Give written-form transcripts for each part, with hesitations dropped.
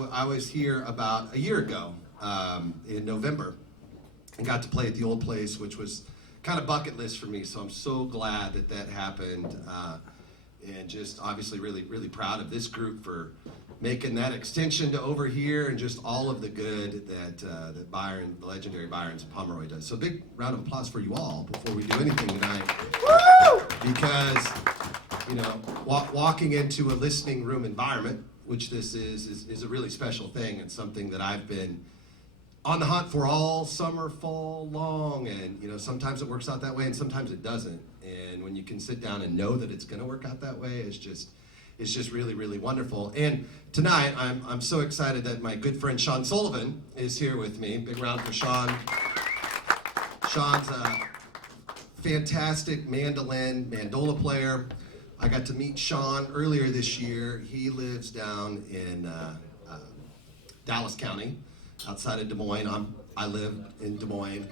I was here about a year ago in November and got to play at the old place, which was kind of bucket list for me. So I'm so glad that that happened, and just obviously really, really proud of this group for making that extension to over here and just all of the good that Byron, the legendary Byron's Pomeroy does. So big round of applause for you all before we do anything tonight. Woo! Because, you know, walking into a listening room environment, which this is a really special thing and something that I've been on the hunt for all summer, fall long, and you know, sometimes it works out that way and sometimes it doesn't. And when you can sit down and know that it's gonna work out that way, it's just really, really wonderful. And tonight, I'm so excited that my good friend Sean Sullivan is here with me. Big round for Sean. Sean's a fantastic mandola player. I got to meet Sean earlier this year. He lives down in Dallas County, outside of Des Moines. I live in Des Moines.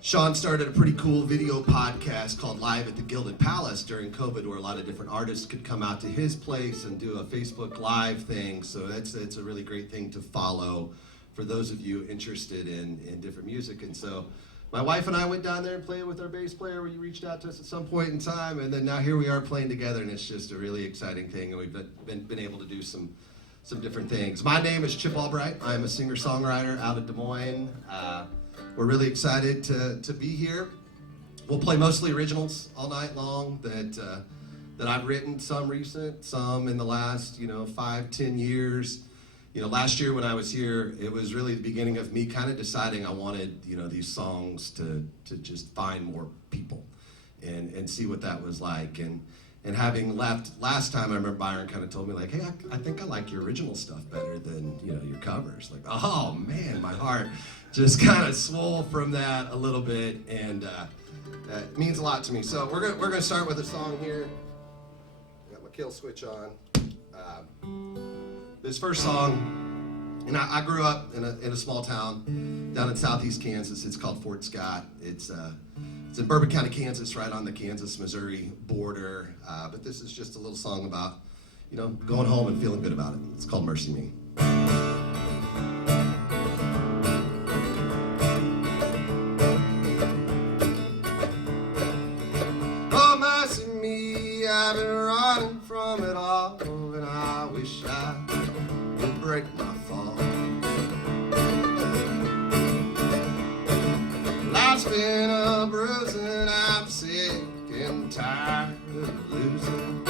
Sean started a pretty cool video podcast called Live at the Gilded Palace during COVID, where a lot of different artists could come out to his place and do a Facebook Live thing. So it's a really great thing to follow for those of you interested in different music. And so my wife and I went down there and played with our bass player, where you reached out to us at some point in time, and then now here we are playing together, and it's just a really exciting thing, and we've been able to do some different things. My name is Chip Albright. I'm a singer-songwriter out of Des Moines. We're really excited to be here. We'll play mostly originals all night long that I've written, some recent, some in the last 5-10 years. You know, last year when I was here, it was really the beginning of me kind of deciding I wanted these songs to just find more people and see what that was like. And having left last time, I remember Byron kind of told me, like, hey, I think I like your original stuff better than your covers. Like, oh man, my heart just kind of swole from that a little bit, and that means a lot to me. So we're gonna start with a song here. I got my kill switch on. This first song, and I grew up in a small town down in southeast Kansas. It's called Fort Scott. It's in Bourbon County, Kansas, right on the Kansas-Missouri border. But this is just a little song about, going home and feeling good about it. It's called Mercy Me. Oh, mercy me, I've been running from it all, and I wish I could break my fall. Life's been a bruising, I'm sick and tired of losing.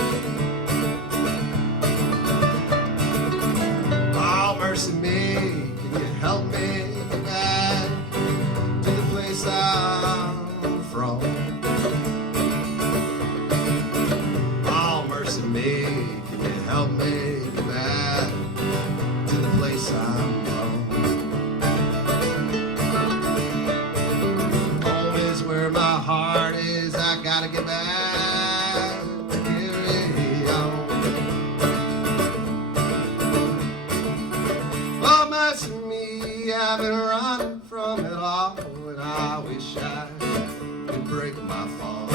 Oh, mercy me, can you help me get back to the place I'm from? Oh, mercy me, can you help me get back to the place I'm from? Where my heart is, I gotta get back to carry on. Oh, mercy me, I've been running from it all, and I wish I could break my fall.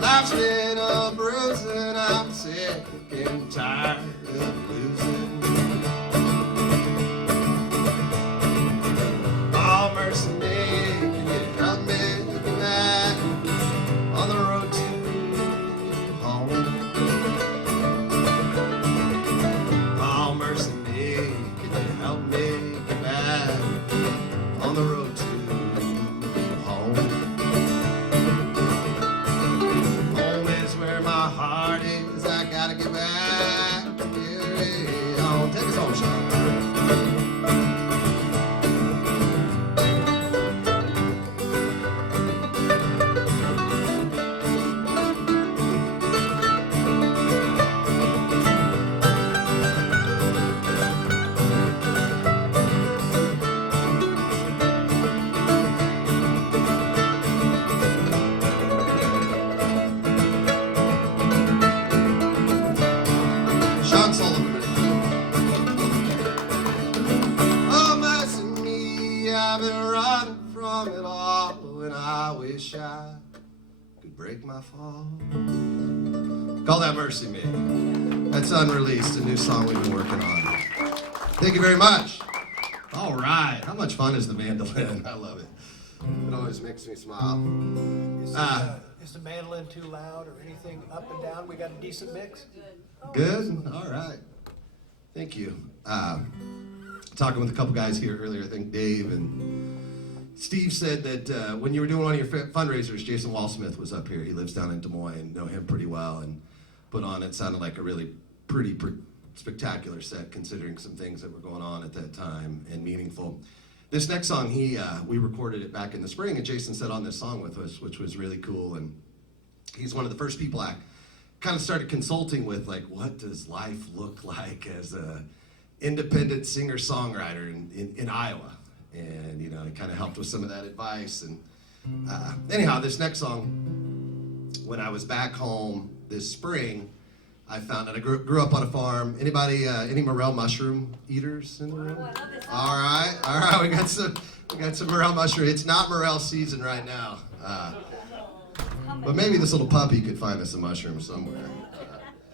Life's been a bruise, and I'm sick and tired of losing. Mercy me, can you help me get back on the road to home? Oh, mercy me, can you help me get back on the road to home? Home is where my heart is, I gotta get back. Carry on. Take us home, Sean. Sullivan. Oh, mercy me, I've been running from it all, and I wish I could break my fall. Call that Mercy Me. That's unreleased, a new song we've been working on. Thank you very much. All right. How much fun is the mandolin? I love it. It always makes me smile. Is the mandolin too loud or anything up and down? We got a decent mix? Good? All right. Thank you. Talking with a couple guys here earlier, I think Dave and Steve said that when you were doing one of your fundraisers, Jason Walsmith was up here. He lives down in Des Moines, know him pretty well, and put on, it sounded like a really pretty spectacular set considering some things that were going on at that time and meaningful. This next song, we recorded it back in the spring, and Jason sat on this song with us, which was really cool. And he's one of the first people I kind of started consulting with, like, what does life look like as a independent singer-songwriter in Iowa? And, you know, he kind of helped with some of that advice. And anyhow, this next song, when I was back home this spring, I found that I grew up on a farm. Anybody, any morel mushroom eaters in the room? All right, we got some morel mushroom. It's not morel season right now, but maybe this little puppy could find us a mushroom somewhere.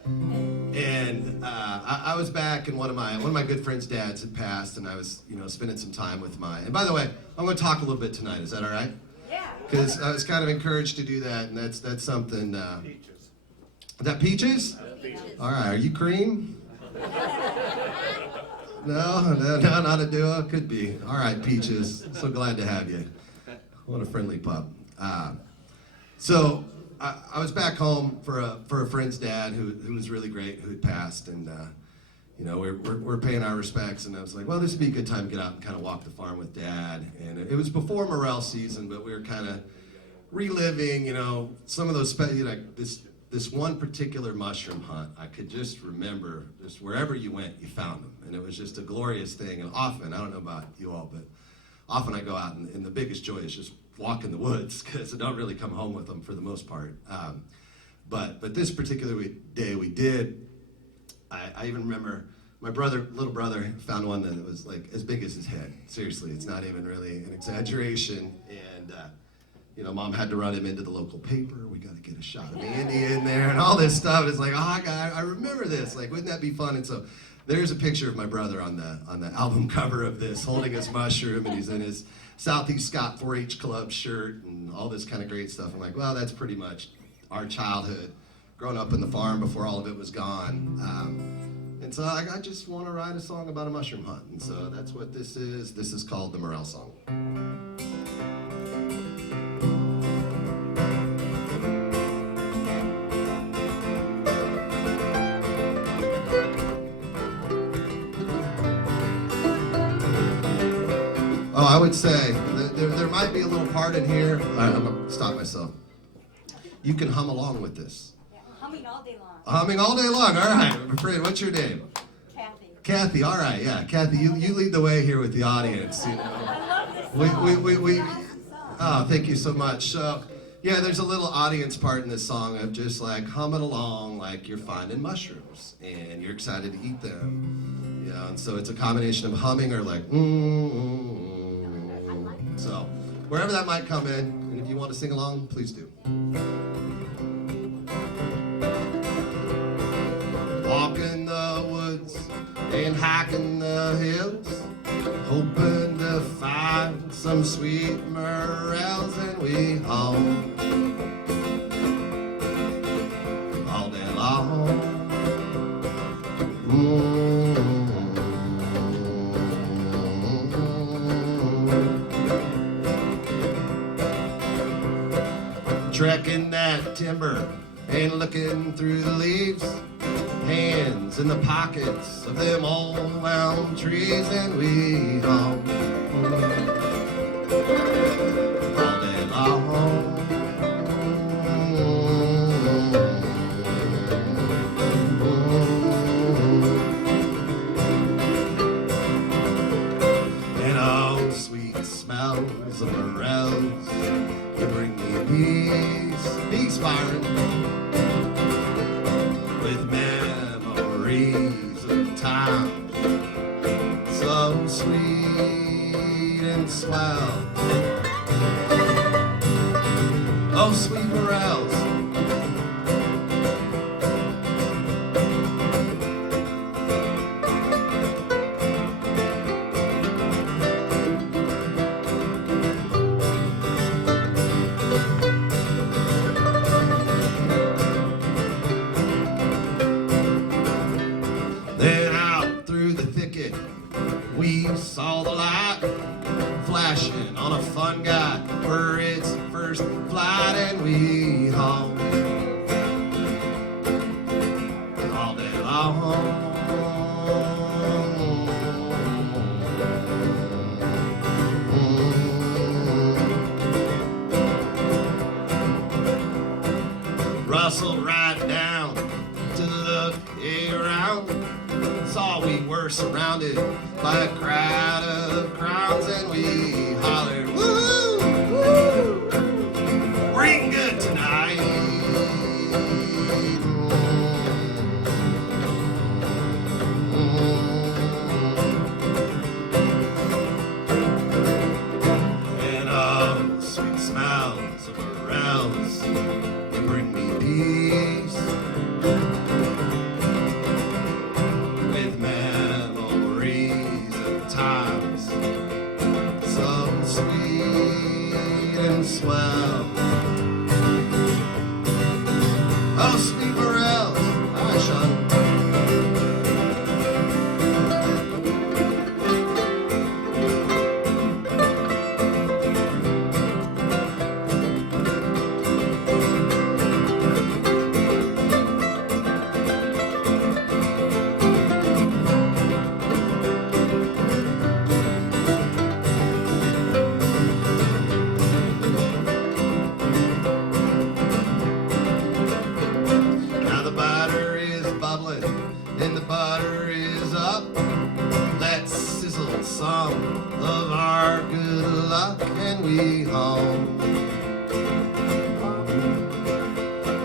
And I was back, and one of my good friends' dads had passed, and I was, you know, spending some time with and by the way, I'm going to talk a little bit tonight. Is that all right? Yeah. Because I was kind of encouraged to do that, and that's something. Peaches. Is that peaches? Peaches. All right. Are you cream? No, not a duo. Could be. All right, peaches. So glad to have you. What a friendly pup. So I was back home for a friend's dad who was really great, who had passed, and you know, we're paying our respects, and I was like, well, this would be a good time to get out and kind of walk the farm with Dad. And it was before morel season, but we were kind of reliving, you know, some of those, like this one particular mushroom hunt. I could just remember, just wherever you went, you found them, and it was just a glorious thing. And often, I don't know about you all, but often I go out, and the biggest joy is just walk in the woods, because I don't really come home with them for the most part. But this particular day we did. I even remember my little brother found one that was like as big as his head. Seriously, it's not even really an exaggeration. And you know, Mom had to run him into the local paper. We got to get a shot of Andy in there and all this stuff. It's like, oh, I remember this. Like, wouldn't that be fun? And so there's a picture of my brother on the album cover of this, holding his mushroom, and he's in his Southeast Scott 4-H Club shirt and all this kind of great stuff. I'm like, well, that's pretty much our childhood, growing up in the farm before all of it was gone. And so I just want to write a song about a mushroom hunt. And so that's what this is. This is called the Morel Song. Oh, I would say there might be a little part in here. I'm going to stop myself. You can hum along with this. Yeah, humming all day long. Humming all day long. All right. I'm afraid. What's your name? Kathy. Kathy. All right. Yeah. Kathy, you lead the way here with the audience. You know. I love this song. We. Oh, thank you so much. So, yeah, there's a little audience part in this song of just like humming along like you're finding mushrooms and you're excited to eat them. You know, and so it's a combination of humming or like So, wherever that might come in, and if you want to sing along, please do. Walking the woods and hiking the hills, hoping to find some sweet morels, and we home all day long. Trekking that timber and looking through the leaves, hands in the pockets of them old elm trees, and we home all day long. And all sweet smells of morels, you bring me peace, Byron, with memories of time so sweet and swell. Oh, sweet morels, long. Rustled right down to look around. Saw we were surrounded by a crowd of crowns, and we hollered, woo, woo, we're eating good tonight. And all the sweet smells of our realms, they bring me peace. With memories of times so sweet and swell. Oh, sweet morels, hi, Sean. Now the butter is bubbling and the butter is up. Let's sizzle some of our good luck, and we home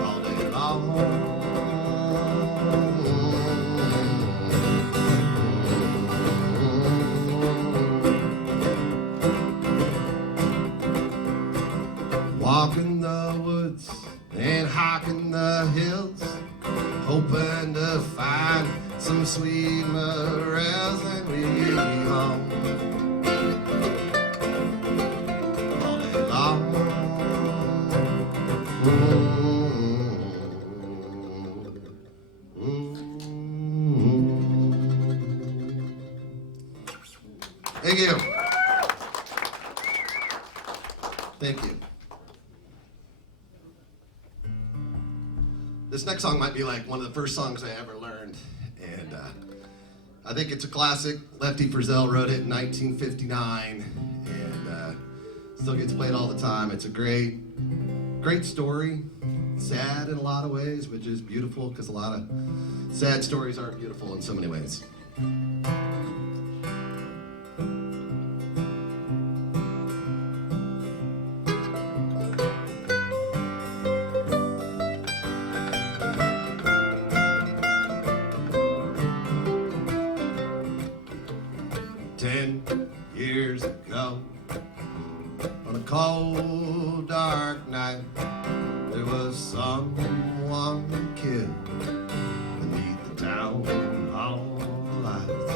all day long. Walking the woods and hiking the hills, hoping to find some sweet morels, and we home all day long. Thank you. Thank you. This next song might be like one of the first songs I ever learned, and I think it's a classic. Lefty Frizzell wrote it in 1959, and still gets played all the time. It's a great story. Sad in a lot of ways, which is beautiful, because a lot of sad stories aren't beautiful in so many ways. 10 years ago, on a cold, dark night, there was someone killed beneath the town hall lights.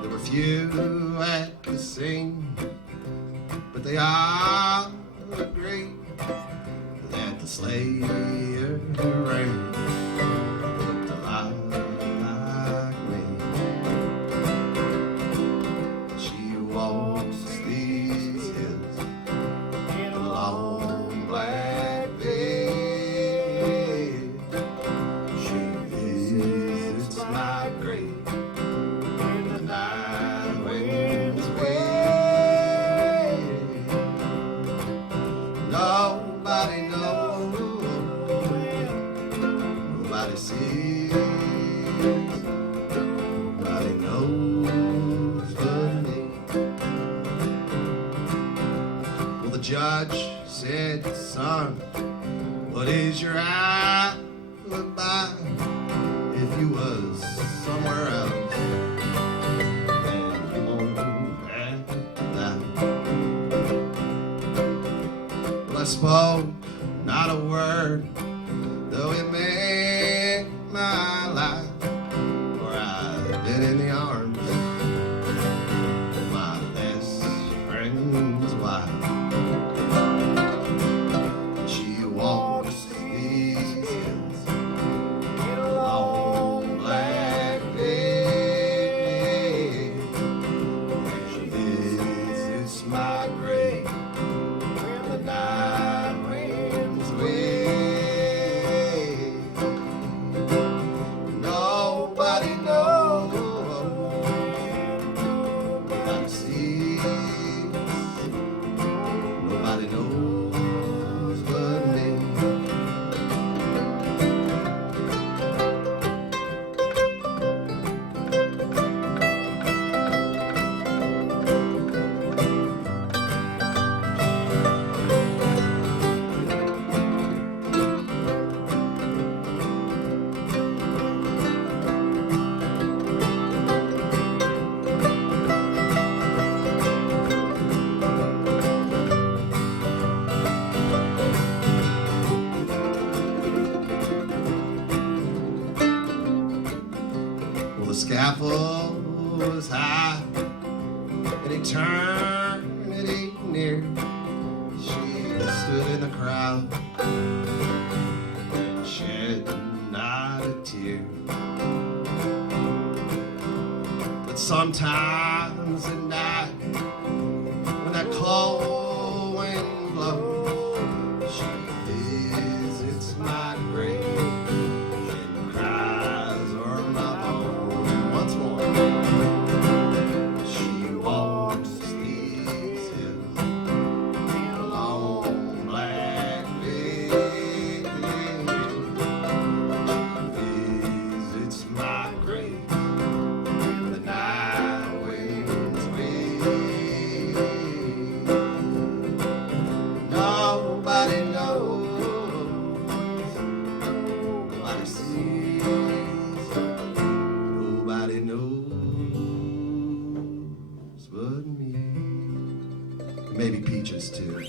There were few at the scene, but they all agreed that the slayer ran looked a lot like me. She walks these hills in a long black veil. She visits my grave when the night winds wail. Nobody knows, nobody sees, nobody knows but me. Well, the judge said, son, what is your alibi? If you was somewhere else, then you won't have to die. Well, I spoke not a word, though it made my life, for I did in the arms of my best friend's wife. She walks these hills in a long black veil. She visits my grave when the night winds wail. scaffold was high, and eternity near. She stood in the crowd, shed not a tear. But sometimes at night, when that cold wind blows, she visits my grave and cries o'er my bones. Once more, she walks these hills in a long black veil. She visits my grave when the night winds wail. Nobody knows, nobody sees, nobody knows but me. Maybe Peaches too.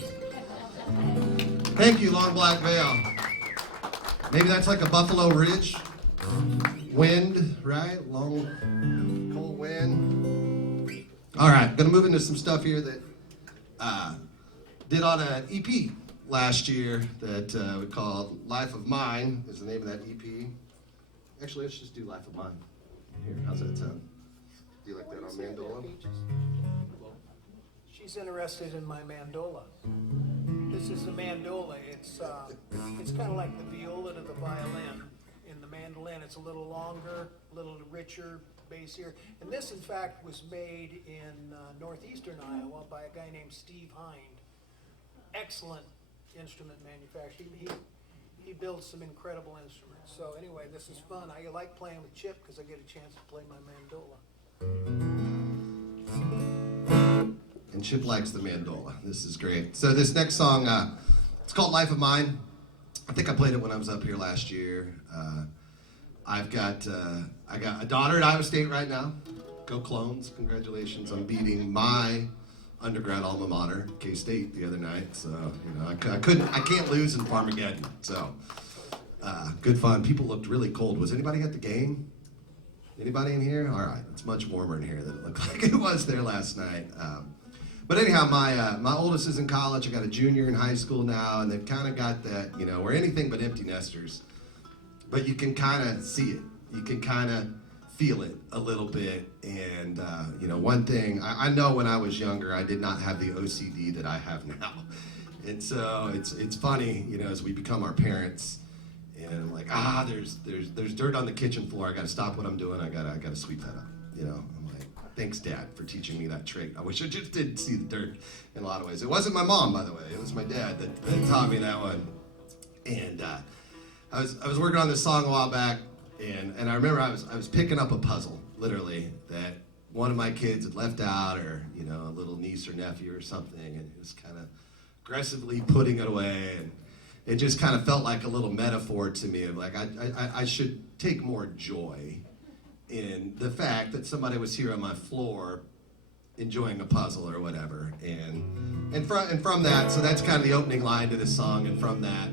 Thank you, Long Black Veil. Maybe that's like a Buffalo Ridge wind, right? Long, cold wind. All right, gonna move into some stuff here that did on an EP last year that we called Life of Mine is the name of that EP. Actually, let's just do Life of Mine. Here, how's that sound? Do you like that on mandola? She's interested in my mandola. This is the mandola. It's kind of like the viola to the violin. In the mandolin, it's a little longer, a little richer, bassier. And this, in fact, was made in northeastern Iowa by a guy named Steve Hind. Excellent instrument manufacturer. He builds some incredible instruments. So anyway, this is fun. I like playing with Chip because I get a chance to play my mandola. And Chip likes the mandola. This is great. So this next song, it's called Life of Mine. I think I played it when I was up here last year. I got a daughter at Iowa State right now. Go Clones! Congratulations on beating my undergrad alma mater, K-State, the other night. So I can't lose in Farmageddon. So good fun. People looked really cold. Was anybody at the game? Anybody in here? All right, it's much warmer in here than it looked like it was there last night. But anyhow, my oldest is in college. I got a junior in high school now, and they've kind of got that, we're anything but empty nesters. But you can kind of see it. You can kind of feel it a little bit. And, one thing, I know when I was younger, I did not have the OCD that I have now. And so it's funny, as we become our parents, and I'm like, there's dirt on the kitchen floor. I got to stop what I'm doing. I got to sweep that up. I'm like, thanks, Dad, for teaching me that trait. I wish I just didn't see the dirt in a lot of ways. It wasn't my mom, by the way. It was my dad that taught me that one. And I was working on this song a while back, and I remember I was picking up a puzzle, literally, that one of my kids had left out, or a little niece or nephew or something, and it was kind of aggressively putting it away, and it just kind of felt like a little metaphor to me of like I should take more joy in the fact that somebody was here on my floor enjoying a puzzle or whatever, and from that, so that's kind of the opening line to this song, and from that,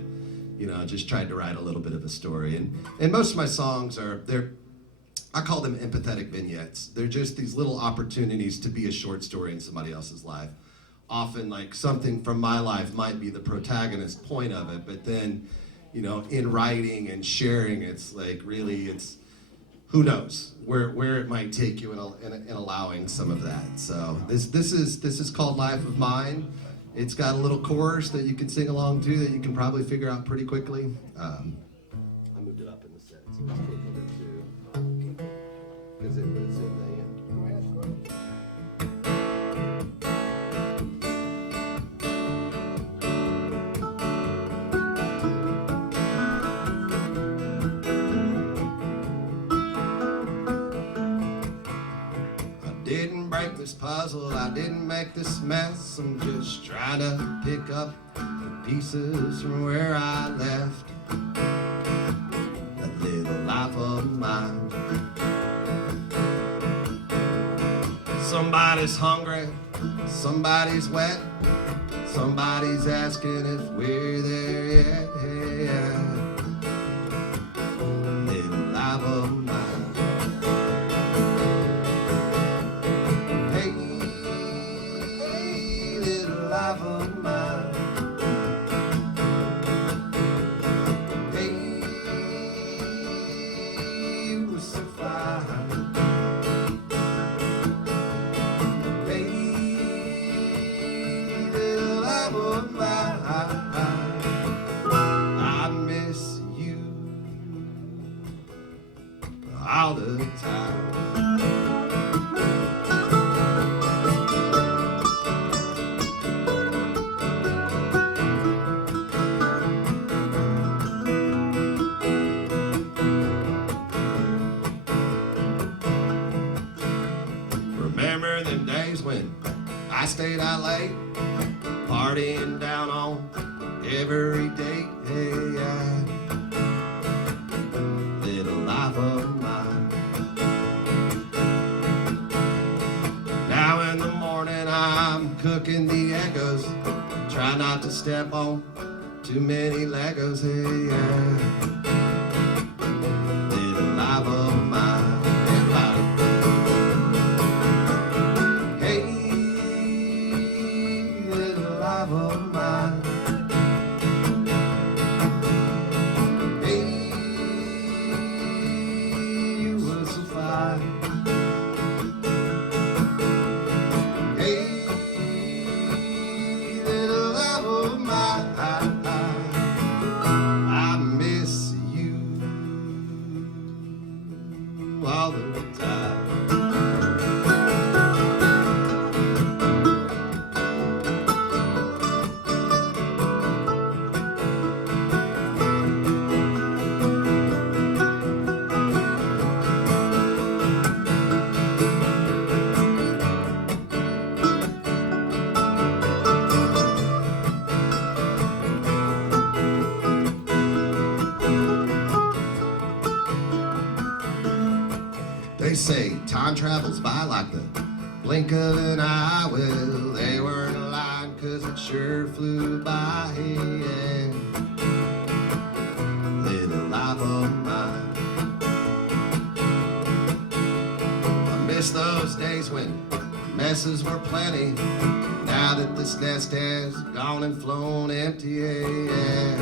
I just tried to write a little bit of a story, and most of my songs I call them empathetic vignettes. They're just these little opportunities to be a short story in somebody else's life. Often, like, something from my life might be the protagonist point of it, but then, in writing and sharing, it's like really, it's who knows where it might take you in allowing some of that. So this is called Life of Mine. It's got a little chorus that you can sing along to that you can probably figure out pretty quickly. I moved it up in the set, so let's put it too. Because it was in the Go ahead. Didn't break this puzzle, I didn't make this mess. I'm just trying to pick up the pieces from where I left that little life of mine. Somebody's hungry, somebody's wet, somebody's asking if we're there yet. Little life of mine. all the time. Remember them days when I stayed out late, partying down on every date. Hey, little life of mine. Now in the morning I'm cooking the egos, try not to step on too many Legos. Hey, little life of mine. All the time. They say time travels by like the blink of an eye. Well, they weren't lying, 'cause it sure flew by. Yeah. Little life of mine. I miss those days when messes were plenty. Now that this nest has gone and flown empty. Yeah.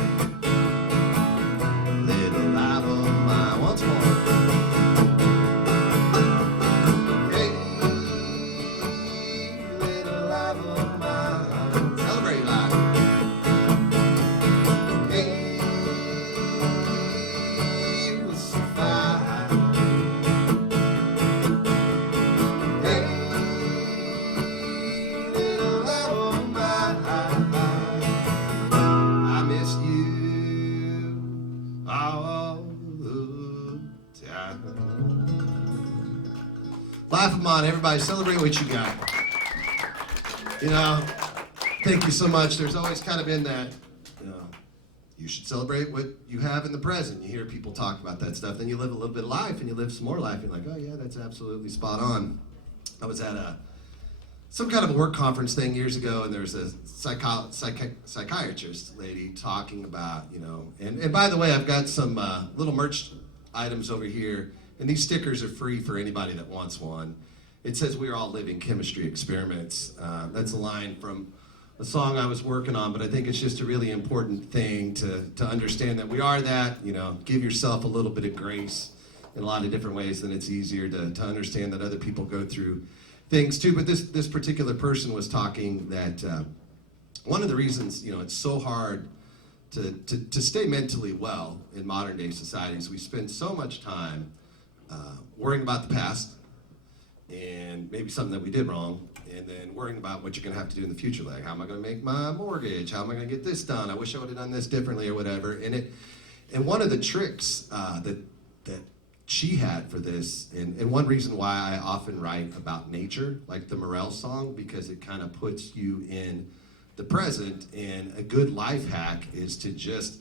Little life of mine. Once more. Life of mine, everybody celebrate what you got. You know, thank you so much. There's always kind of been that, you know, you should celebrate what you have in the present. You hear people talk about that stuff. Then you live a little bit of life and you live some more life. You're like, oh yeah, that's absolutely spot on. I was at some kind of a work conference thing years ago, and there was a psychiatrist lady talking about, you know, and by the way, I've got some little merch items over here. And these stickers are free for anybody that wants one. It says we're all living chemistry experiments. That's a line from a song I was working on, but I think it's just a really important thing to understand that we are that. You know, give yourself a little bit of grace in a lot of different ways. Then it's easier to understand that other people go through things too. But this particular person was talking that one of the reasons, you know, it's so hard to stay mentally well in modern day societies. We spend so much time worrying about the past and maybe something that we did wrong, and then worrying about what you're going to have to do in the future. Like, how am I going to make my mortgage? How am I going to get this done? I wish I would have done this differently or whatever. And one of the tricks that she had for this, and one reason why I often write about nature, like the Morel song, because it kind of puts you in the present. And a good life hack is to just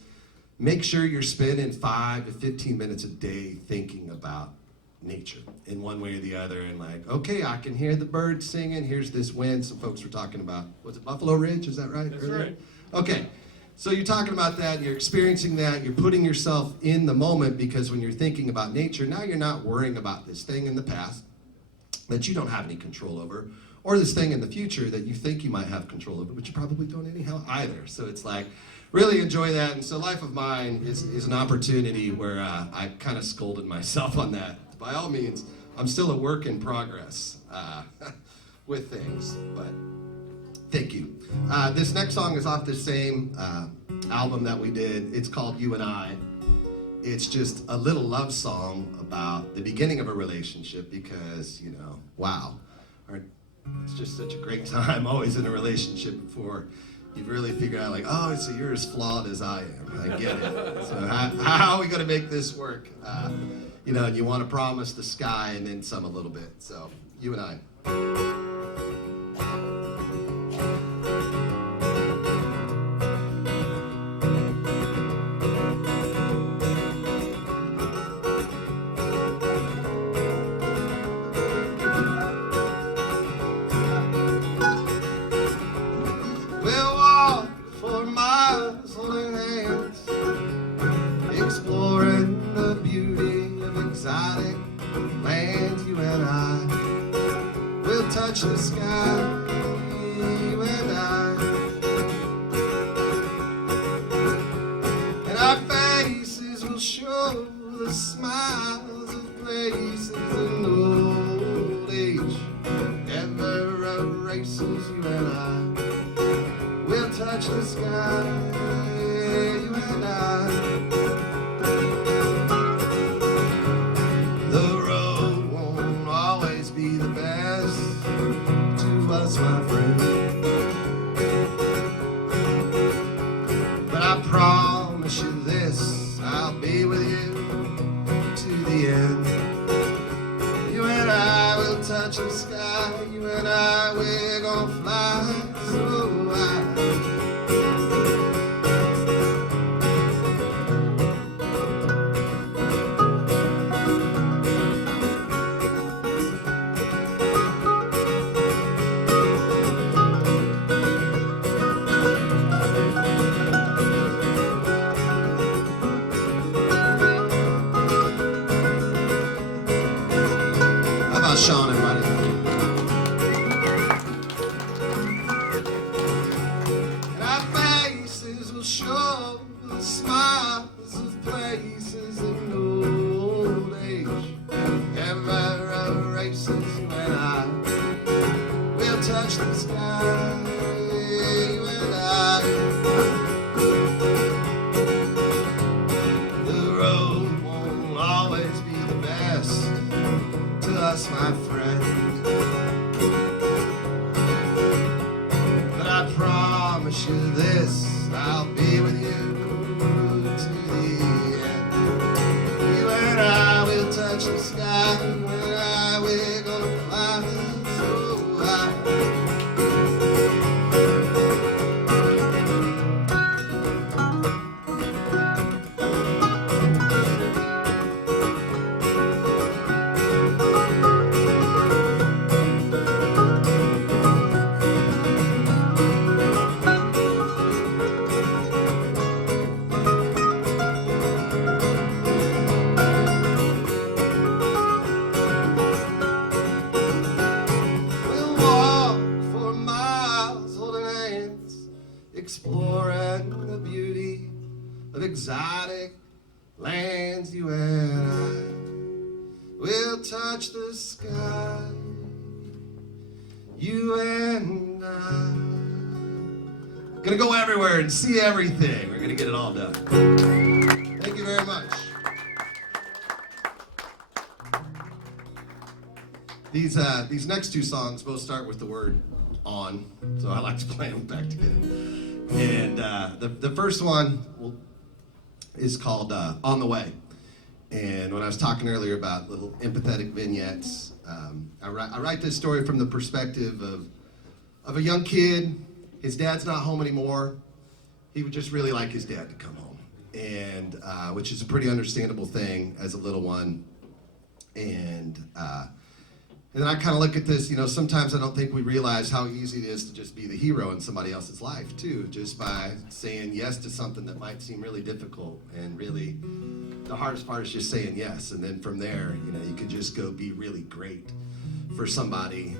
make sure you're spending 5 to 15 minutes a day thinking about nature in one way or the other, and like, okay, I can hear the birds singing, here's this wind. Some folks were talking about, was it Buffalo Ridge, is that right? That's right. Okay, so you're talking about that, you're experiencing that, you're putting yourself in the moment, because when you're thinking about nature, now you're not worrying about this thing in the past that you don't have any control over, or this thing in the future that you think you might have control over, but you probably don't anyhow either. So it's like, really enjoy that. And so Life of Mine is an opportunity where I kind of scolded myself on that. By all means, I'm still a work in progress with things, but thank you. This next song is off the same album that we did. It's called You and I. it's just a little love song about the beginning of a relationship because, wow, it's just such a great time always in a relationship before you've really figured out like, oh, so you're as flawed as I am. I get it. So how are we going to make this work? And you want to promise the sky and then some a little bit. So you and I. We'll walk for miles holding hands, exploring the beauty of exotic lands. You and I will touch the sky. You and I, and our faces will show the smiles of places in old age. Ever erases you and I. We'll touch the sky, you and I. The road won't always be the best to us, my friend. But I promise you this, I'll be with you to the end. You and I will touch the sky, you and I, we're gonna fly so high. How about Sean and Buddy? And our faces will show the smiles of places in old age. Ever races you and I will touch the sky, you and I. The road won't always be the best to us, my friend. But I promise you this, I'll be with you to the end. You and I will touch the sky, you and I, we're gonna fly so high. We'll walk for miles holding hands, exploring the beauty of exotic lands. You and I will touch the sky, you and I. Gonna go everywhere and see everything. We're gonna get it all done. Thank you very much. These next two songs both start with the word on, so I like to play them back together. And the first one is called On the Way. And when I was talking earlier about little empathetic vignettes, I write this story from the perspective of a young kid. His dad's not home anymore. He would just really like his dad to come home, and which is a pretty understandable thing as a little one. And then I kind of look at this, sometimes I don't think we realize how easy it is to just be the hero in somebody else's life too, just by saying yes to something that might seem really difficult. And really, the hardest part is just saying yes. And then from there, you can just go be really great for somebody.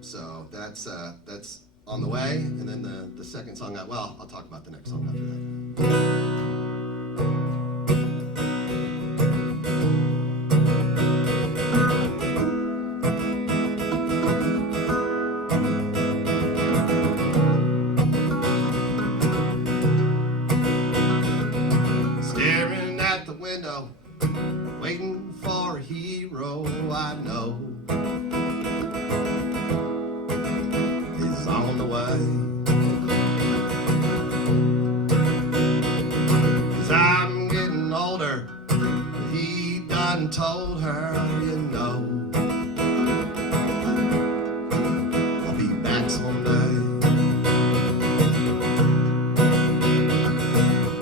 So that's On the Way. And then the second song, I'll talk about the next song after that. Staring at the window waiting for a hero I know is on the way. 'Cause I'm getting older, he done told her, you know, I'll be back someday.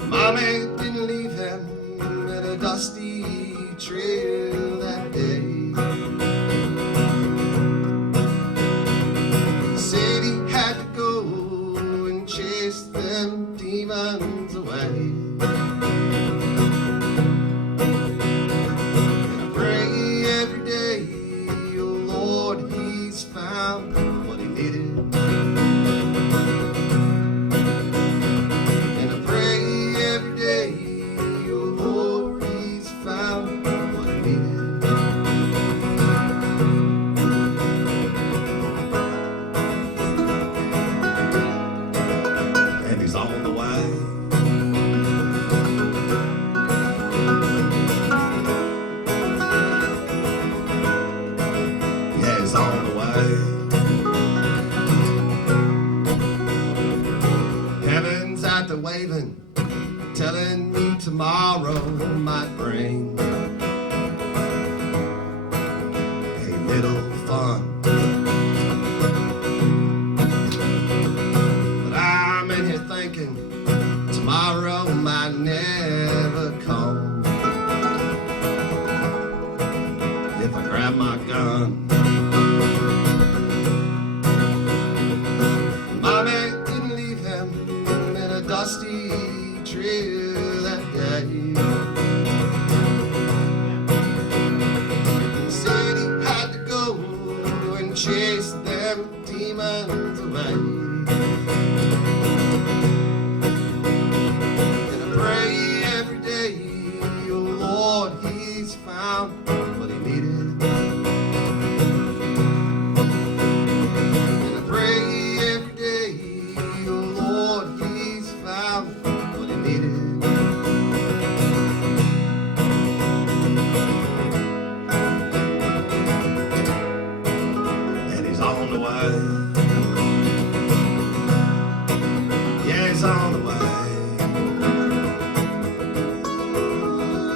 Mommy didn't leave him in a dusty trail that day. Said he had to go and chase them demons away. And I pray every day, oh Lord, he's found what he needed. And I pray every day, oh Lord, he's found what he needed. And he's on the way. Yeah, he's on the way. Heaven's out there waving, telling me tomorrow might bring a little fun. But I'm in here thinking tomorrow might never come if I grab my gun. Mommy didn't leave him in a dusty trail that day. Said he had to go and chase them demons away. And I pray every day, oh Lord, he's found what he needed. And I pray every day, oh Lord, he's found what he needed. And he's on the way. Yeah, he's on the way.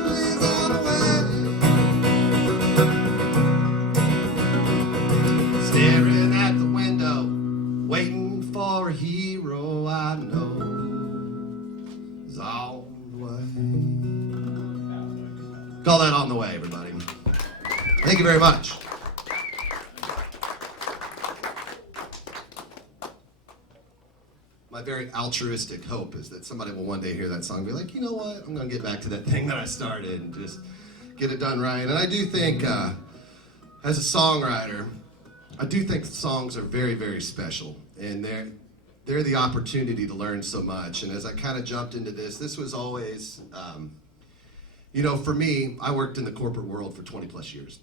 He's on the way. Staring at the window, waiting for a hero I know is on the way. Call that on the way, everybody. Thank you very much. My very altruistic hope is that somebody will one day hear that song and be like, you know what, I'm going to get back to that thing that I started and just get it done right. And I do think, as a songwriter, I do think songs are very, very special. And they're the opportunity to learn so much. And as I kind of jumped into this was always, for me, I worked in the corporate world for 20 plus years.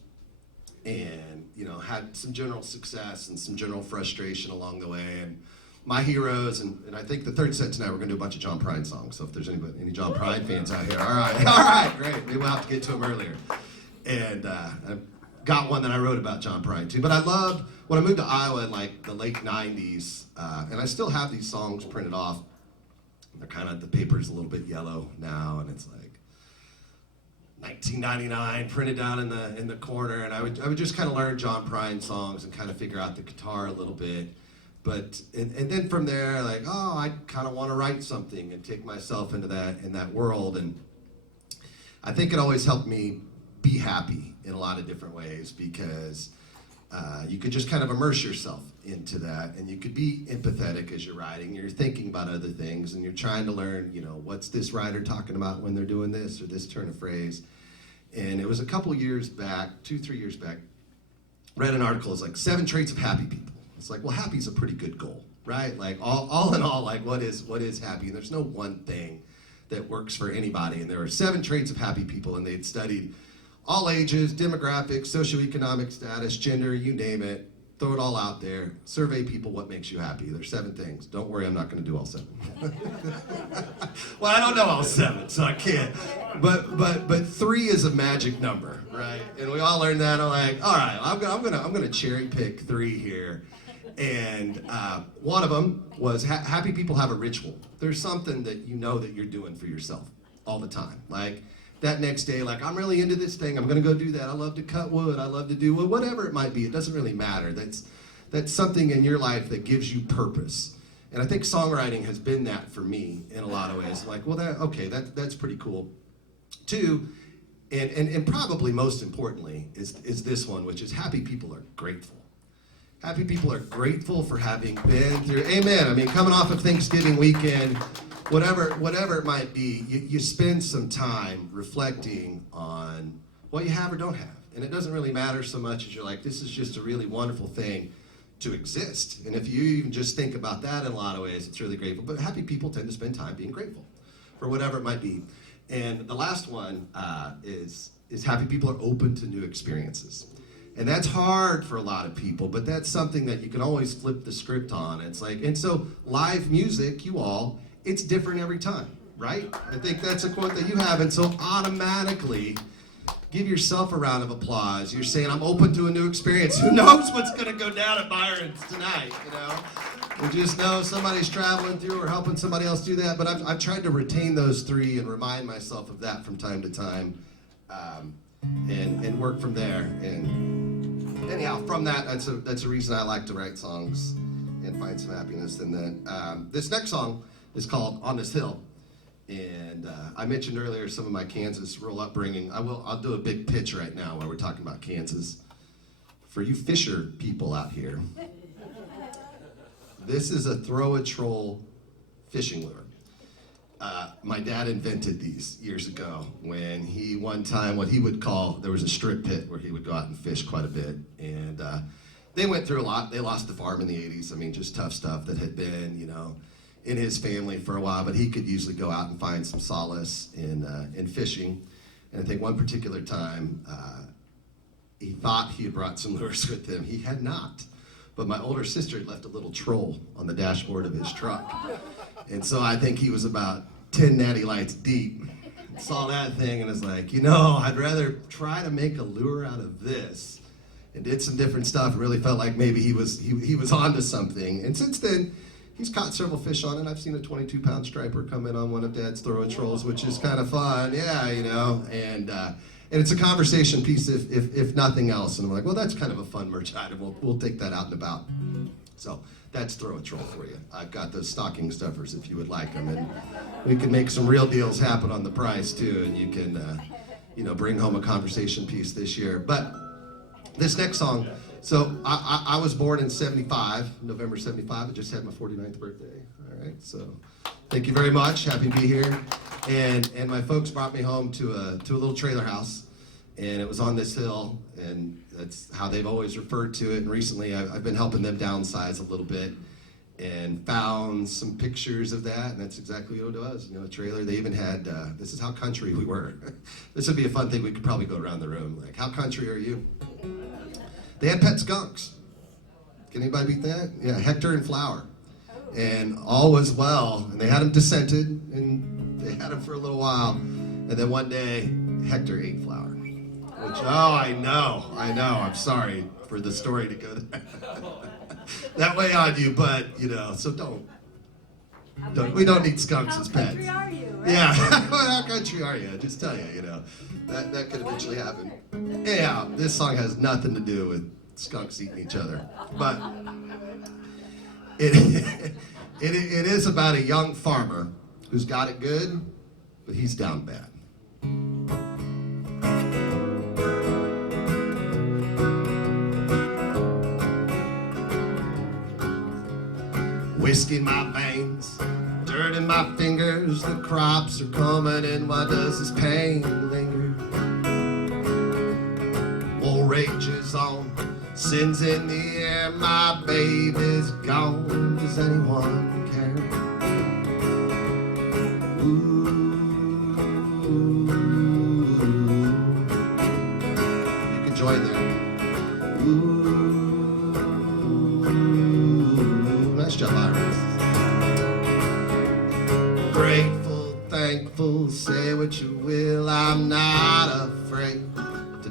And, had some general success and some general frustration along the way. And my heroes, and I think the third set tonight, we're going to do a bunch of John Prine songs. So if there's any John Prine fans out here, all right, great. Maybe we'll have to get to them earlier. And I've got one that I wrote about John Prine too. But I loved, when I moved to Iowa in like the late 90s, and I still have these songs printed off. They're kind of, the paper's a little bit yellow now, and it's like 1999 printed down in the corner. And I would just kind of learn John Prine songs and kind of figure out the guitar a little bit. But and then from there, like, oh, I kind of want to write something and take myself into that world. And I think it always helped me be happy in a lot of different ways, because you could just kind of immerse yourself into that, and you could be empathetic as you're writing. You're thinking about other things, and you're trying to learn, what's this writer talking about when they're doing this or this turn of phrase. And it was a couple years back, 2-3 years back, read an article. It's like 7 traits of happy people. It's like, well, happy's a pretty good goal, right? Like all in all, like what is happy? And there's no one thing that works for anybody. And there are 7 traits of happy people, and they'd studied all ages, demographics, socioeconomic status, gender, you name it, throw it all out there. Survey people what makes you happy. There's 7 things. Don't worry, I'm not going to do all 7. Well, I don't know all 7, so I can't. But 3 is a magic number, right? And we all learned that. I'm like, all right, I'm gonna cherry pick 3 here. And one of them was happy people have a ritual. There's something that you know that you're doing for yourself all the time. Like that next day, like I'm really into this thing. I'm gonna go do that. I love to cut wood. I love to do whatever it might be. It doesn't really matter. That's something in your life that gives you purpose. And I think songwriting has been that for me in a lot of ways. Like, well, that's pretty cool. 2, and probably most importantly is this one, which is happy people are grateful. Happy people are grateful for having been through, amen. I mean, coming off of Thanksgiving weekend, whatever it might be, you spend some time reflecting on what you have or don't have. And it doesn't really matter so much as you're like, this is just a really wonderful thing to exist. And if you even just think about that in a lot of ways, it's really grateful. But happy people tend to spend time being grateful for whatever it might be. And the last one is happy people are open to new experiences. And that's hard for a lot of people, but that's something that you can always flip the script on. It's like, and so live music, it's different every time, right? I think that's a quote that you have, and so automatically give yourself a round of applause. You're saying, I'm open to a new experience. Who knows what's gonna go down at Byron's tonight, you know? We just know somebody's traveling through or helping somebody else do that, but I've tried to retain those 3 and remind myself of that from time to time, and work from there. And anyhow, from that, that's a reason I like to write songs and find some happiness in that. This next song is called On This Hill. And I mentioned earlier some of my Kansas rural upbringing. I'll do a big pitch right now while we're talking about Kansas. For you fisher people out here, this is a throw-a-troll fishing lure. My dad invented these years ago when one time, what he would call, there was a strip pit where he would go out and fish quite a bit. And they went through a lot. They lost the farm in the 80s. I mean, just tough stuff that had been, in his family for a while. But he could usually go out and find some solace in fishing. And I think one particular time, he thought he had brought some lures with him. He had not. But my older sister had left a little troll on the dashboard of his truck. And so I think he was about 10 natty lights deep. Saw that thing and was like, I'd rather try to make a lure out of this. And did some different stuff. Really felt like maybe he was onto something. And since then, he's caught several fish on it. I've seen a 22-pound striper come in on one of Dad's throw-a-trolls, which is kind of fun. Yeah, and it's a conversation piece if nothing else. And I'm like, well, that's kind of a fun merch item. We'll take that out and about. So that's throw-a-troll for you. I've got those stocking stuffers if you would like them. And we can make some real deals happen on the price too. And you can, bring home a conversation piece this year. But this next song, so I was born in 75, November 75. I just had my 49th birthday. All right, so thank you very much. Happy to be here. And my folks brought me home to a little trailer house, and it was on this hill, and that's how they've always referred to it. And recently I've been helping them downsize a little bit and found some pictures of that, and that's exactly what it was. A trailer. They even had, this is how country we were. This would be a fun thing. We could probably go around the room. Like, how country are you? They had pet skunks. Can anybody beat that? Yeah, Hector and Flower. And all was well. And they had them descented, and they had them for a little while. And then one day, Hector ate Flower. Which, I know. I'm sorry for the story to go that way on you, but, so don't. We don't need skunks as pets. How country are you, right? Yeah, how country are you? I just tell you, that could eventually happen. Anyhow, this song has nothing to do with skunks eating each other, but it is about a young farmer who's got it good, but he's down bad. Whiskey in my veins, dirt in my fingers, the crops are coming in, why does this pain linger? War rages on, sin's in the air, my baby's gone, does anyone care? Ooh, you can join there. Ooh.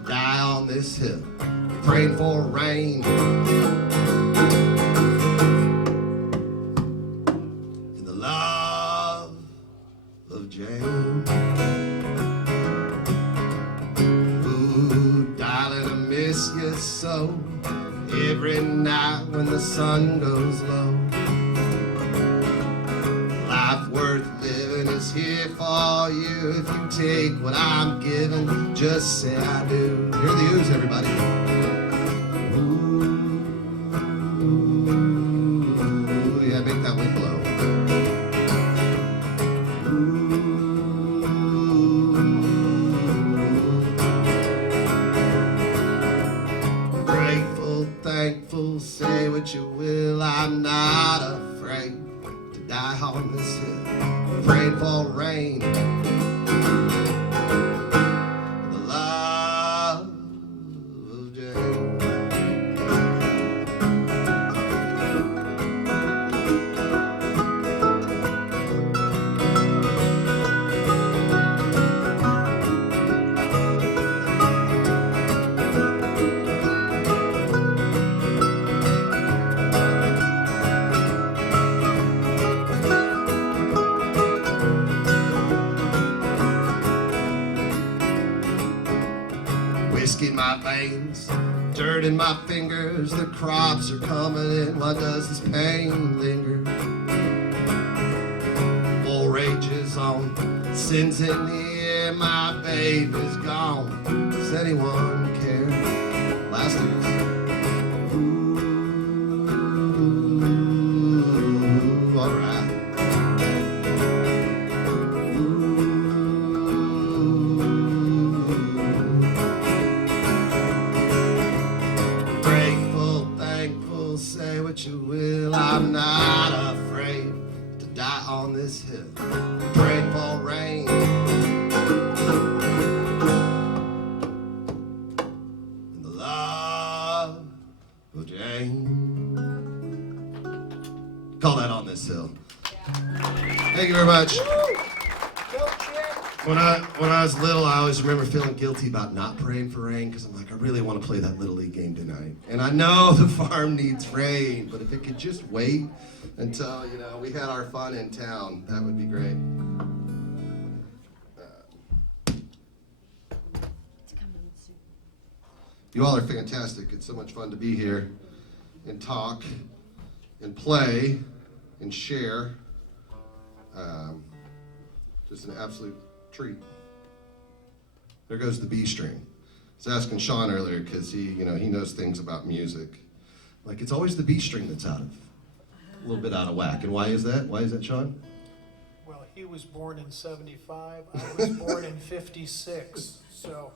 die on this hill, praying for rain. In the love of Jane. Ooh, darling, I miss you so. Every night when the sun goes low. Life worth living is here for you. If you take what I'm giving, just say I do. Hear the oohs, everybody. Ooh, yeah, make that wind blow. Ooh. Grateful, thankful, say what you will. I'm not afraid to die on this hill. Praying for rain. The love of Jane. Whiskey in my veins, dirt in my fingers, the crops are coming in. Why does this pain linger? War rages on, sins in the air, my baby's gone. Does anyone care? Last year's. Ooh, alright. Say what you will, I'm not afraid to die on this hill, praying for rain. In the love of Jane. Call that on this hill. Thank you very much. When I was little, I always remember feeling guilty about not praying for rain because I'm like, I really want to play that Little League game tonight. And I know the farm needs rain, but if it could just wait until, we had our fun in town, that would be great. You all are fantastic. It's so much fun to be here and talk and play and share. Just an absolute treat. There goes the B string. I was asking Sean earlier because he knows things about music. Like it's always the B string that's a little bit out of whack. And why is that? Why is that, Sean? Well, he was born in 75, I was born in 56, so.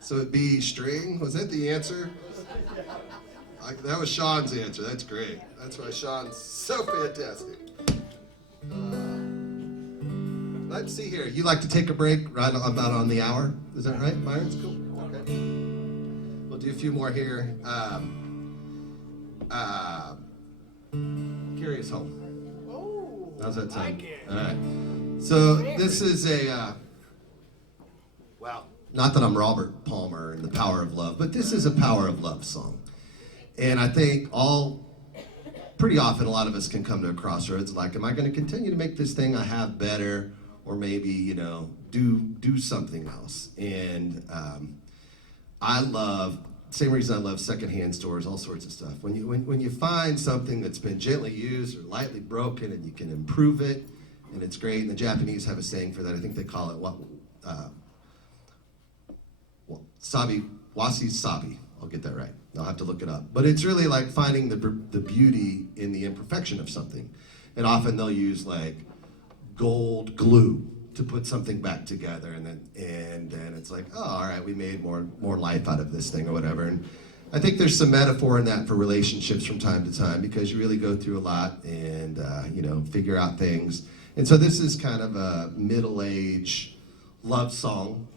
So B string, was that the answer? That was Sean's answer. That's great. That's why Sean's so fantastic. Let's see here. You like to take a break right about on the hour? Is that right, Byron? Cool. Okay. We'll do a few more here. Carry us home. Oh, How's that sound? like it. All right. So this is a, not that I'm Robert Palmer in The Power of Love, but this is a Power of Love song. And I think pretty often a lot of us can come to a crossroads like, am I going to continue to make this thing I have better, or maybe, do something else? And I love, same reason I love secondhand stores, all sorts of stuff. When you find something that's been gently used or lightly broken and you can improve it, and it's great. And the Japanese have a saying for that. I think they call it wasi sabi. I'll get that right. I'll have to look it up. But it's really like finding the beauty in the imperfection of something. And often they'll use like gold glue to put something back together, and then it's like, oh, all right, we made more life out of this thing or whatever. And I think there's some metaphor in that for relationships from time to time, because you really go through a lot and figure out things. And so this is kind of a middle-age love song,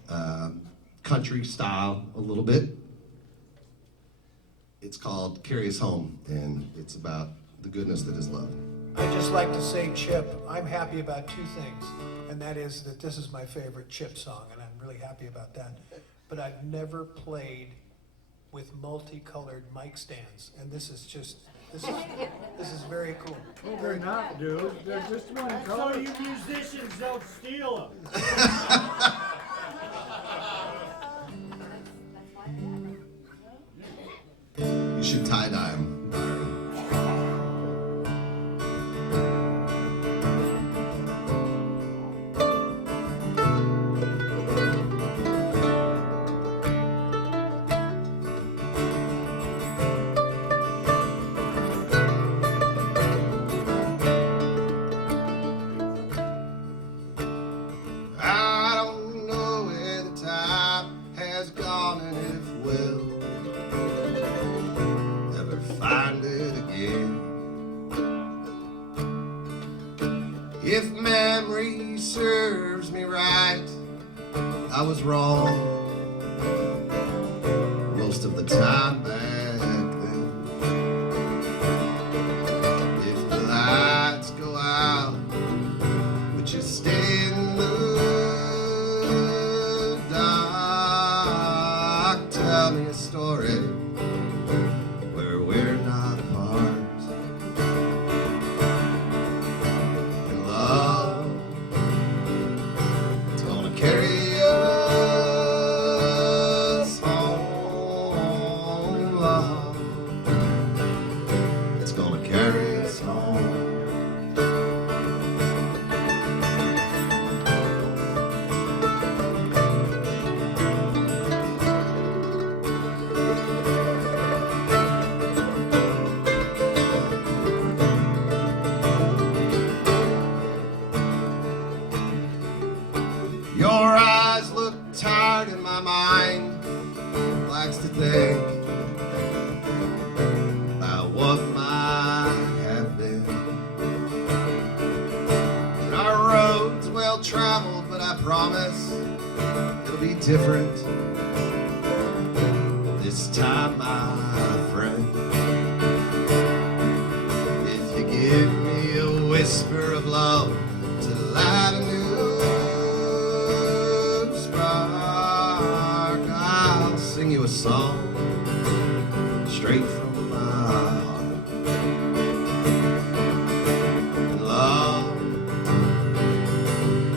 country style a little bit. It's called Carry Us Home, and it's about the goodness that is love. I'd just like to say, Chip, I'm happy about two things, and that is that this is my favorite Chip song, and I'm really happy about that. But I've never played with multicolored mic stands, and this is very cool. Well, they're not, dude. They're just one color. So you musicians don't steal them. You should tie-dye them, Byron. I don't know where the time has gone, and if we'll never find it again. If memory serves me right, I was wrong most of the time back then. If the lights go out, would you stay in the dark? Tell me a story where we're not apart. And love, it's gonna carry us home. Love, it's gonna carry us home. Your eyes look tired and my mind likes to think about what might have been. And our road's well traveled, but I promise it'll be different this time, my friend. If you give me a whisper of love to light a new spark, I'll sing you a song straight from my heart. And love,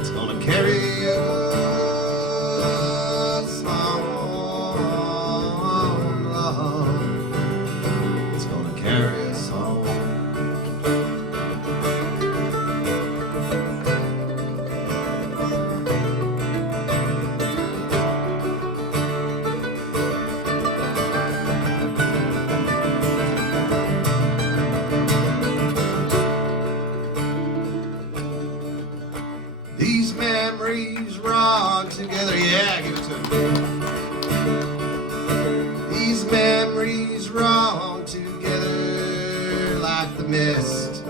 it's gonna carry us home. Love, it's gonna carry us home. These memories run together. Yeah, give it to me. These memories run together like the mist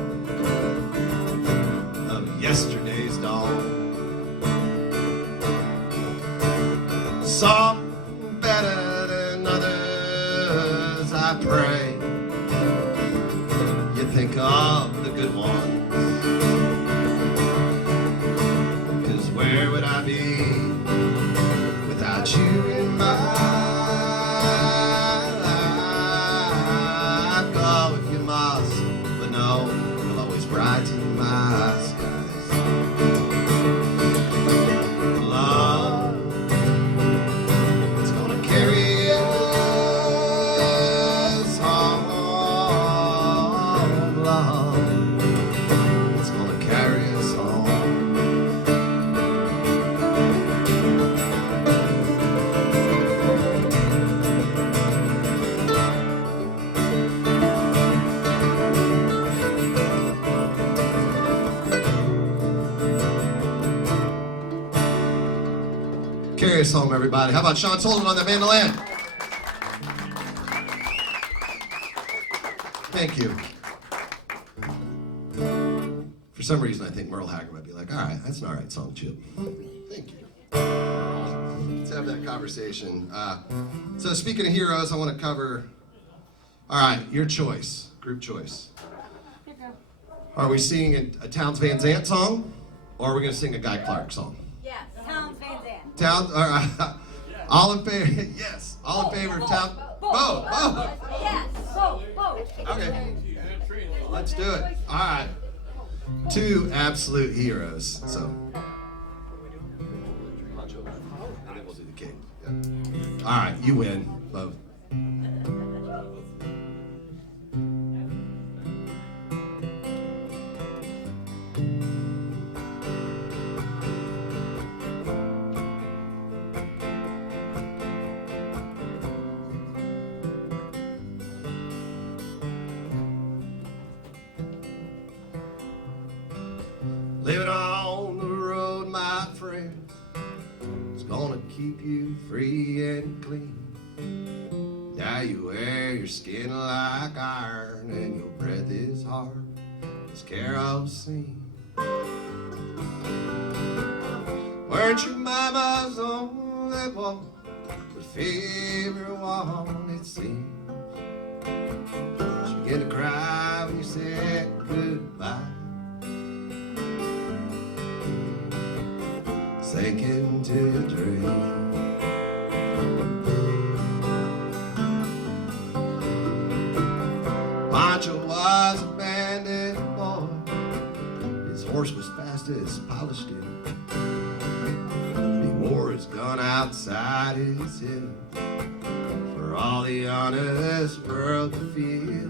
of yesterday's dawn. Some better than others, I pray. You think of the good ones. Where would I be without you in my life? Go if you must, but no, you'll always brighten my skies. Love, it's gonna carry us home. Love, it's gonna carry us home. Carry us home, everybody. How about Sean Sullivan on the mandolin? Thank you. For some reason, I think Merle Haggard might be like, all right, that's an all right song, Chip. Thank you. Let's have that conversation. So speaking of heroes, I want to cover, all right, your choice, group choice. Are we singing a Towns Van Zandt song, or are we going to sing a Guy Clark song? Yes, Towns Van Zandt. All in favor? Yes. All in favor of Town? Both. Yes, both. Okay. Let's do it. All right. Two absolute heroes. So. And then we'll do the king. Yeah. All right. You win, both. Living on the road, my friend, is gonna keep you free and clean. Now you wear your skin like iron, and your breath is hard as kerosene. Weren't your mama's only one, but favorite one, it seems. She began to cry when you said goodbye. Sank into a dream. Pancho was a bandit boy. His horse was fast as polished steel. He wore his gun outside his hip for all the honest world to feel.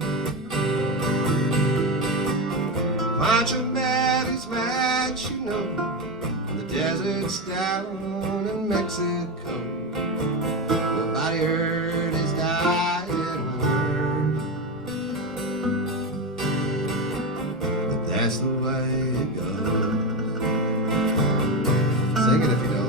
Pancho met his match, you know, deserts down in Mexico. Nobody heard his dying word, but that's the way it goes. Sing it if you know.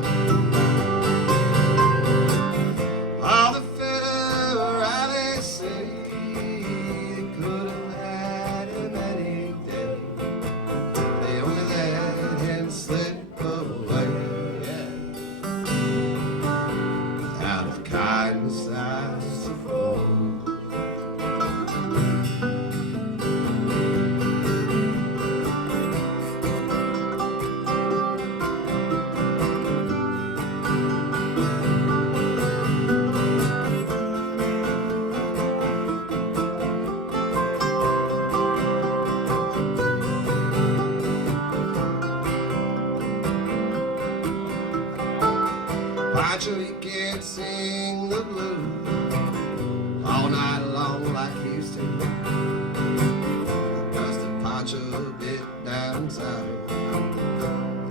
All the federales say they could have had him any day. They only let him slip kindness, I suppose. Pancho, he can't sing the blues all night long like he used to. Busted Pancho bit down inside,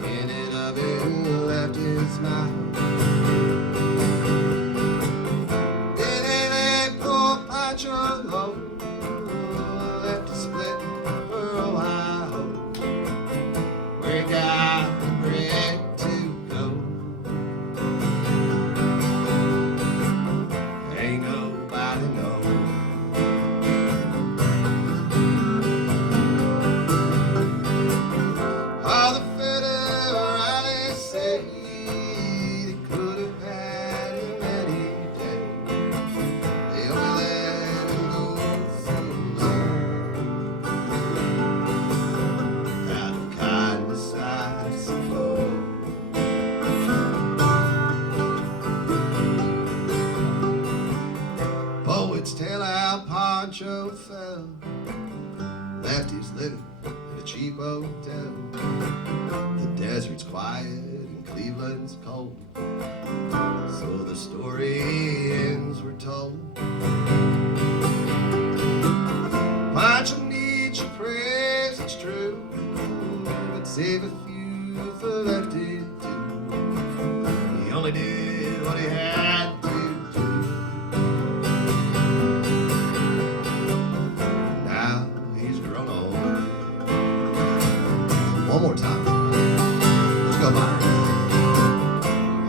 ended up and left his mouth. Then they let poor Pancho go, left to split for a while, where he got the bread to go. Ain't nobody know. All the federales say they could have had him any day. They only let him go so long. Out of kindness, I suppose. Poets tell how Pancho fell, left his living in a cheap hotel. The desert's quiet and Cleveland's cold, so the story ends, we're told. Pancho needs your praise, it's true, but save a few for left it too. He only did what he had to. One more time. Let's go, Byron.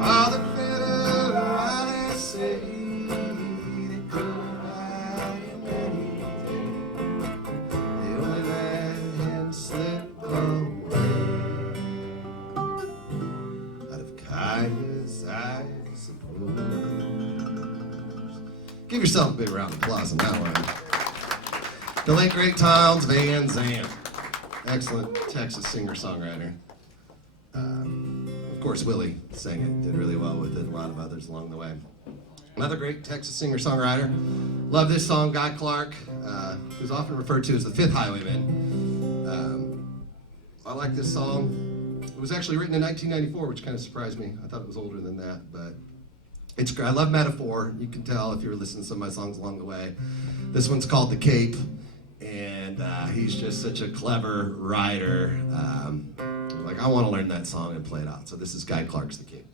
All the federales say they couldn't hide him anything. They only let him slip away. Out of kindness, I suppose. Give yourself a big round of applause on that one. The late great Towns Van Zandt. excellent Texas singer-songwriter. Of course, Willie sang it, did really well with it, a lot of others along the way. Another great Texas singer-songwriter. Love this song, Guy Clark, who's often referred to as the Fifth Highwayman. I like this song. It was actually written in 1994, which kind of surprised me. I thought it was older than that, but it's great. I love metaphor. You can tell if you were listening to some of my songs along the way. This one's called The Cape, and he's just such a clever writer. Like, I want to learn that song and play it out. So this is Guy Clark's The Cape.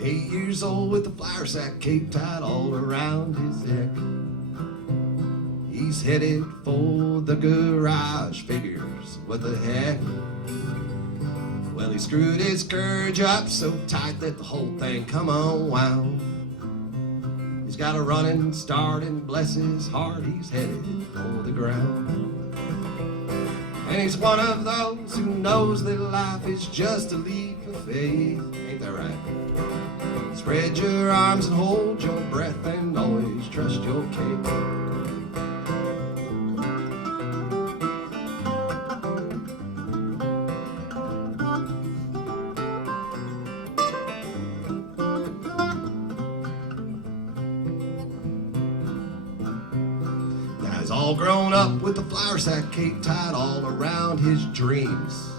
8 years old with a flour sack cape tied all around his neck. He's headed for the garage, figures, what the heck. Well, he screwed his courage up so tight that the whole thing come unwound. He's got a running start and bless his heart, he's headed for the ground. And he's one of those who knows that life is just a leap of faith. Ain't that right? Spread your arms and hold your breath and always trust your cape. Now he's all grown up with the flour sack cape tied all around his dreams.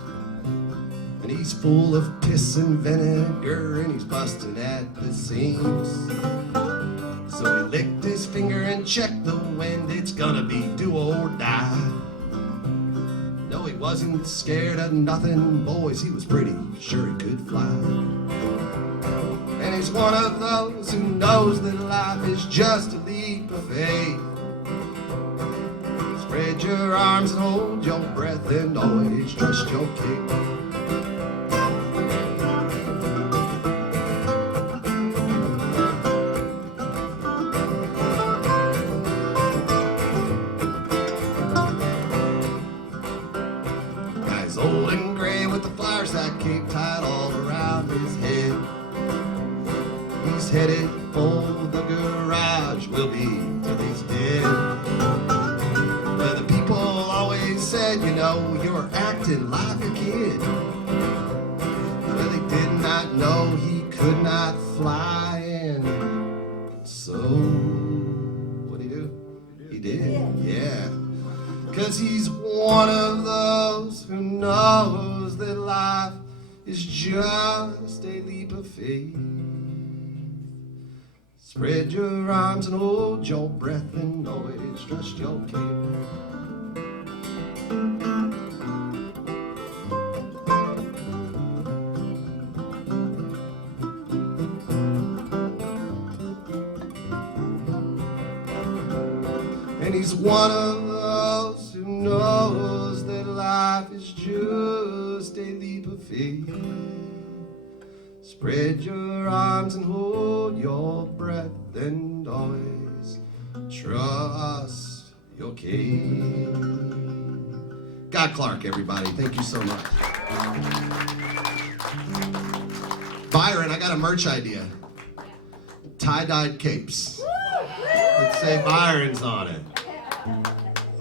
And he's full of piss and vinegar and he's busting at the seams. So he licked his finger and checked the wind, it's gonna be do or die. No, he wasn't scared of nothing, boys, he was pretty sure he could fly. And he's one of those who knows that life is just a leap of faith. Spread your arms and hold your breath and always trust your cape. Old and gray with the flour sack cape tied all around his head. He's headed for the garage, will be till he's dead. Well, the people always said, you know, you're acting like a kid. Well, they did not know he could not fly, and so what'd he do? He did, yeah. 'Cause he's one of those who knows that life is just a leap of faith. Spread your arms and hold your breath and always trust your cape. And he's one of those who knows that life is just a leap of faith. Spread your arms and hold your breath and always trust your cape. Guy Clark, everybody. Thank you so much. Byron, I got a merch idea. Tie-dyed capes. Let's say Byron's on it.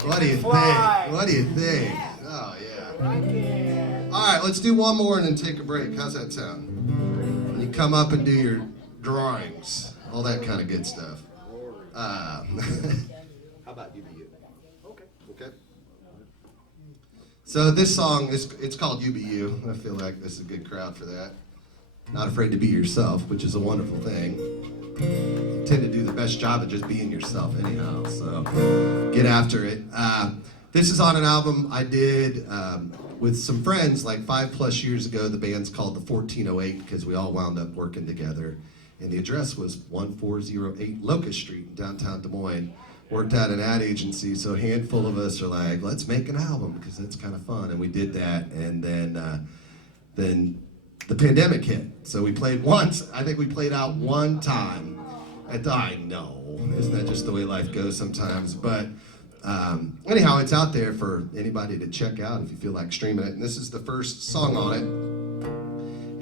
What do you think? What do you think? Oh, yeah. All right, let's do one more and then take a break. How's that sound? And you come up and do your drawings, all that kind of good stuff. How about you be you? Okay. So this song, it's called You Be You. I feel like this is a good crowd for that. Not afraid to be yourself, which is a wonderful thing. You tend to do the best job of just being yourself anyhow, so get after it. This is on an album I did with some friends like 5+ years ago. The band's called the 1408 because we all wound up working together. And the address was 1408 Locust Street in downtown Des Moines. Worked at an ad agency, so a handful of us are like, let's make an album because that's kind of fun. And we did that, and then the pandemic hit. So we played once. I think we played out one time. I know, isn't that just the way life goes sometimes? But Anyhow, it's out there for anybody to check out if you feel like streaming it. And this is the first song on it.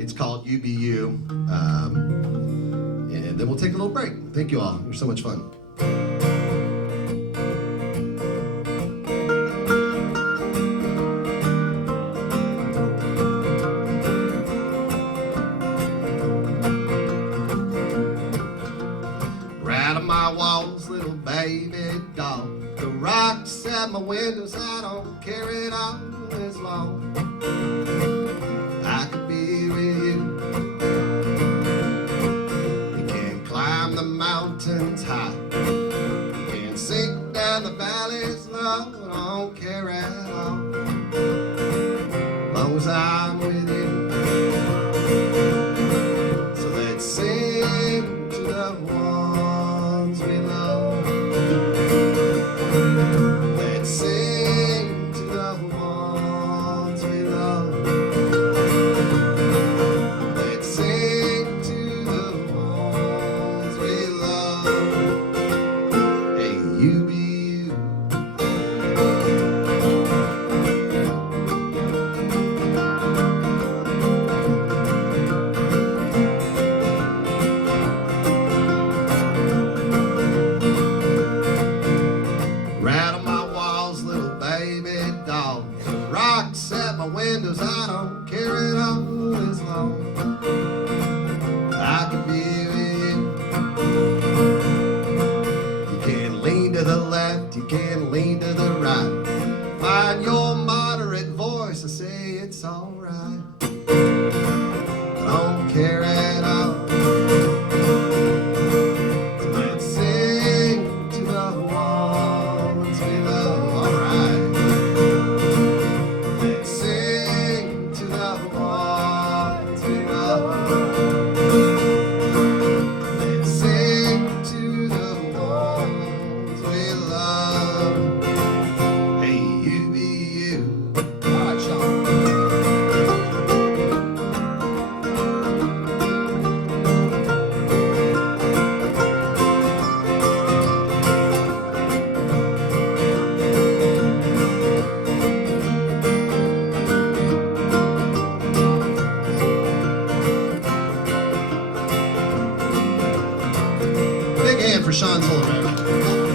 It's called You Be You. And then we'll take a little break. Thank you all. You're so much fun. Right on my walls, little baby doll. The rocks at my windows, I don't care at all as long I could be with you. You can climb the mountains high, you can sink down the valleys low, I don't care at all as long as I'm with you. So let's sing to the ones we love. Let's sing to the ones we love. Let's sing to the ones we love. Hey, you be you. Right on my walls, little baby doll. Rocks at my windows, I don't care at all as long I can be with you. You can lean to the left, you can lean to the right. Find your moderate voice and say it's alright. I don't care at all. So let's sing to the ones we love. Alright. Let's sing to the ones we love. Let's sing to the ones we love. Hey, you be you. Alright, Sean. Big hand for Sean Sullivan.